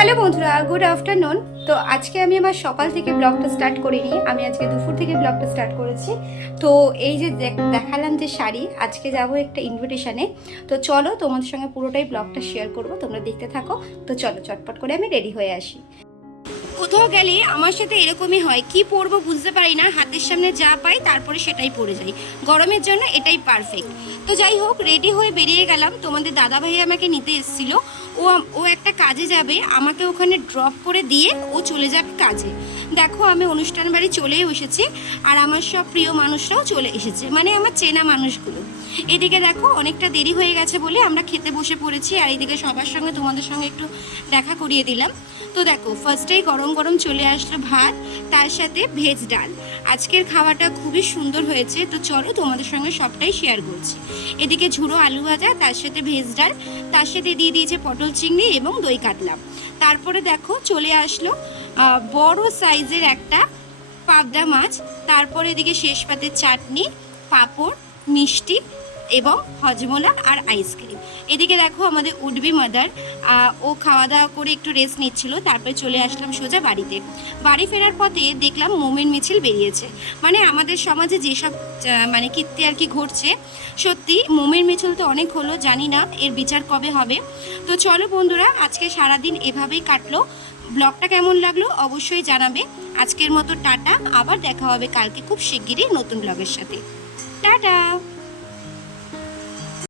Hello বন্ধুরা, good afternoon. তো আজকে আমি আমার সকাল থেকে ব্লগটা স্টার্ট করিনি, আমি আজকে দুপুর থেকে ব্লগটা স্টার্ট করেছি। তো এই যে দেখালাম যে শাড়ি, আজকে যাব একটা ইনভিটেশনে। তো চলো তোমাদের সঙ্গে পুরোটাই ব্লগটা শেয়ার করব, তোমরা দেখতে থাকো। তো চলো চটপট করে আমি রেডি হয়ে আসি। কোথাও গেলে আমার সাথে এরকমই হয়, কি পরবো বুঝতে পারি না, হাতের সামনে যা পাই তারপরে সেটাই পরে যাই। গরমের জন্য এটাই পারফেক্ট। তো যাই হোক, রেডি হয়ে বেরিয়ে গেলাম। তোমাদের দাদাভাই আমাকে নিতে এসেছিল। ও একটা কাজে যাবে, আমাকে ওখানে ড্রপ করে দিয়ে ও চলে যাবে কাজে। দেখো, আমি অনুষ্ঠান বাড়ি চলেই এসেছি, আর আমার সব প্রিয় মানুষরাও চলে এসেছে, মানে আমার চেনা মানুষগুলো। এদিকে দেখো, অনেকটা দেরি হয়ে গেছে বলে আমরা খেতে বসে পড়েছি, আর এইদিকে সবার সঙ্গে তোমাদের সঙ্গে একটু দেখা করিয়ে দিলাম। তো দেখো, ফার্স্টেই গরম গরম চলে আসলো ভাত, তার সাথে ভেজ ডাল। আজকের খাওয়াটা খুবই সুন্দর হয়েছে। তো চলো তোমাদের সঙ্গে সবটাই শেয়ার করছি। এদিকে ঝুড়ো আলু ভাজা, তার সাথে ভেজ ডাল, তার সাথে দিয়ে দিয়েছে পটল চিংড়ি এবং দই কাতলা। তারপরে দেখো চলে আসলো বড় সাইজের একটা পাবদা মাছ। তারপরে এদিকে শেষ পাতের চাটনি, পাঁপড়, মিষ্টি এবং হজমোলা আর আইসক্রিম। এদিকে দেখো আমাদের উডবি মাদার, ও খাওয়া দাওয়া করে একটু রেস্ট নিচ্ছিল। তারপরে চলে আসলাম সোজা বাড়িতে। বাড়ি ফেরার পথে দেখলাম মোমের মিছিল বেরিয়েছে। মানে আমাদের সমাজে যেসব মানে কীর্তি আর কি ঘটছে, সত্যি মোমের মিছিল তো অনেক হলো, জানি না এর বিচার কবে হবে। তো চলো বন্ধুরা, আজকে সারাদিন এভাবেই কাটলো। ব্লগটা কেমন লাগলো অবশ্যই জানাবে। আজকের মতো টাটা, আবার দেখা হবে কালকে খুব শিগগিরই নতুন ব্লগের সাথে। টাটা।